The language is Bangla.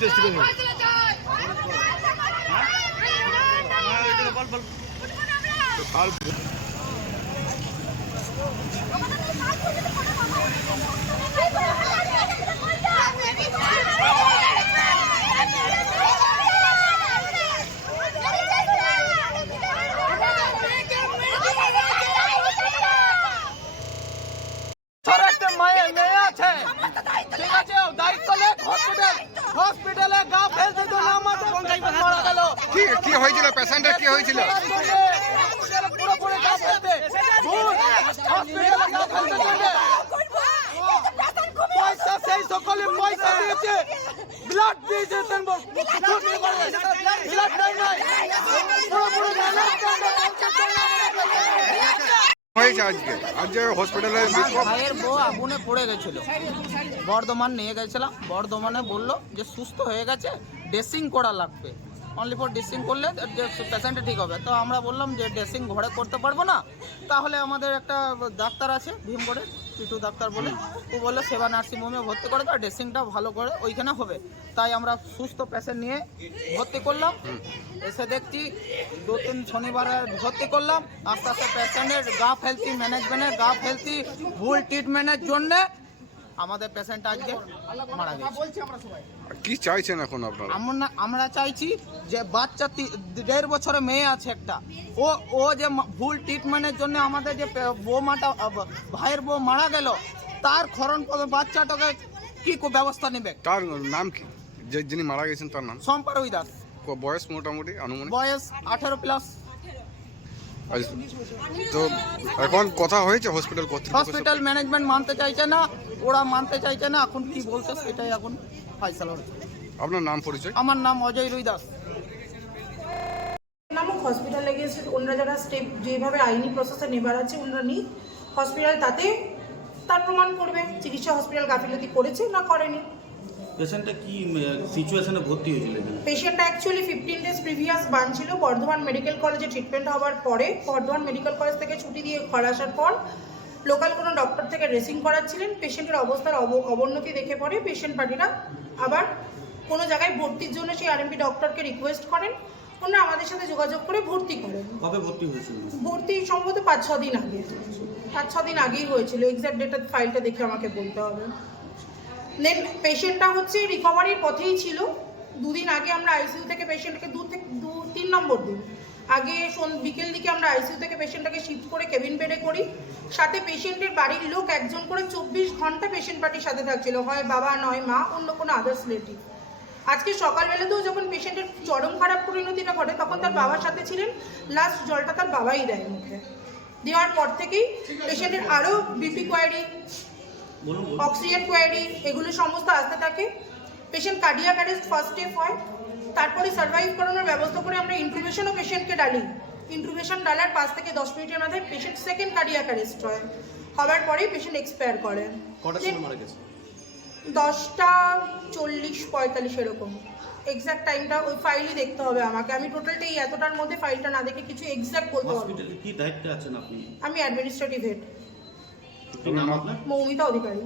চেষ্টা করুন। কি হয়েছিল পেশেন্টের কি হয়েছিল? পয়সা সেই সকলে পয়সা দিয়েছে, ব্লাড দিয়েছে, ব্লাড নাই হয়েছে আজকে হসপিটালে ভাইয়ের বউ আগুনে পড়ে গেছিল, বর্ধমান নিয়ে গেছিলাম। বর্ধমানে বললো যে সুস্থ হয়ে গেছে, ড্রেসিং করা লাগবে, অনলি ফর ড্রেসিং করলে যে পেশেন্টটা ঠিক হবে। তো আমরা বললাম যে ড্রেসিং ঘরে করতে পারবো না, তাহলে আমাদের একটা ডাক্তার আছে ভীমগড়ে, টিটু ডাক্তার বলে, ও বললো সেবা নার্সিংহোমে ভর্তি করে তো ড্রেসিংটা ভালো করে ওইখানে হবে। তাই আমরা সুস্থ পেশেন্ট নিয়ে ভর্তি করলাম। এসে দেখছি 2-3 শনিবারে ভর্তি করলাম। আস্তে আস্তে পেশেন্টের গাফেলতি ম্যানেজমেন্টের গাফেলতি ভুল ট্রিটমেন্টের জন্য আমাদের পেশেন্ট আজকে মারা গেছে। কি চাইছেন এখন আপনারা? আমরা চাইছি যে বাচ্চা 1.5 বছরের মেয়ে আছে একটা, ও যে ভুল ট্রিটমেন্টের জন্য আমাদের যে বৌমাটা ভাইয়ের বউ মারা গেল, তার খরণ বাচ্চাটাকে কি ব্যবস্থা নেবে? তার নাম কি, যিনি মারা গেছেন তার নাম? সম্পারুই দাস। বয়স মোটামুটি আনুমানিক? বয়স 18+। তো এখন কথা হয়েছে হসপিটাল কর্তৃপক্ষ? হসপিটাল ম্যানেজমেন্ট মানতে চাইছে না, ওরা মানতে চাইছে না, এখন কি বলছে সেটাই এখন ফাইসালা হচ্ছে। আপনার নাম পরিচয়? আমার নাম অজয় রুই দাস। নামক হসপিটালে গিয়েছে, ওনারা যারা স্টেপ যেভাবে আইনি প্রসেসে নেবার আছে ওনারা নিই, হসপিটাল তাতে তার প্রমাণ করবে চিকিৎসা হসপিটাল গাফিলতি করেছে না করেনি। পেশেন্টটা কি সিচুয়েশনে ভর্তি হয়েছিল? পেশেন্টটা অ্যাকচুয়ালি 15 ডেজ প্রিভিয়াস বান ছিল। বর্ধমান মেডিকেল কলেজে ট্রিটমেন্ট হওয়ার পরে, বর্ধমান মেডিকেল কলেজ থেকে ছুটি দিয়ে ঘর আসার পর লোকাল কোনো ডক্টর থেকে ড্রেসিং করাচ্ছিলেন। পেশেন্টের অবস্থার অবনতি দেখে পরে পেশেন্ট পার্টিরা আবার কোনো জায়গায় ভর্তির জন্য সেই আরএমপি ডক্টরকে রিকোয়েস্ট করেন, ওনারা আমাদের সাথে যোগাযোগ করে ভর্তি করেন। কবে ভর্তি হয়েছিল? ভর্তি সম্ভবত 5-6 দিন আগে, 5-6 দিন আগেই হয়েছিল। এক্সাক্ট ডেটা ফাইলটা দেখে আমাকে বলতে হবে। দেন পেশেন্টটা হচ্ছে রিকভারির পথেই ছিল। 2 দিন আগে আমরা আইসিইউ থেকে পেশেন্টকে 3 নম্বর দিন আগে বিকেল দিকে আমরা আইসিইউ থেকে পেশেন্টটাকে শিফট করে কেবিন বেডে করি। সাথে পেশেন্টের বাড়ির লোক একজন করে 24 ঘন্টা পেশেন্ট পার্টির সাথে থাকছিল, হয় বাবা নয় মা, অন্য কোনো আদার্স রিলেটিভ। আজকে সকালবেলাতেও যখন পেশেন্টের চরম খারাপ পরিণতিটা ঘটে তখন তার বাবার সাথে ছিলেন, লাস্ট জলটা তার বাবাই দেয় মুখে। দেওয়ার পর থেকেই পেশেন্টের আরও বিপি কোয়ারি, অক্সিজেন কোয়ারি, এগুলো সমস্ত আসতে থাকে। Patient cardiac arrest first step হয়, তারপরে সার্ভাইভ করানোর ব্যবস্থা করে আমরা ইন্ট্রুবেশনও পেশেন্টকে ডালি। ইন্ট্রুবেশন ডালার 5 থেকে 10 মিনিটের মধ্যে পেশেন্ট সেকেন্ড কার্ডিয়াক অ্যারেস্ট হয়, হওয়ার পরেই পেশেন্ট এক্সপায়ার করে। 10:40-45 এরকম এক্সাক্ট টাইমটা ওই ফাইলই দেখতে হবে আমাকে। আমি টোটালটা এই এতটার মধ্যে ফাইলটা না দেখে কিছু এক্সাক্ট বলতে পারবো। হসপিটালে কি দায়িত্বে আছেন আপনি? আমি অ্যাডমিনিস্ট্রেটিভ হেড, কি নাম আপনার? মৌমিতা অধিকারী।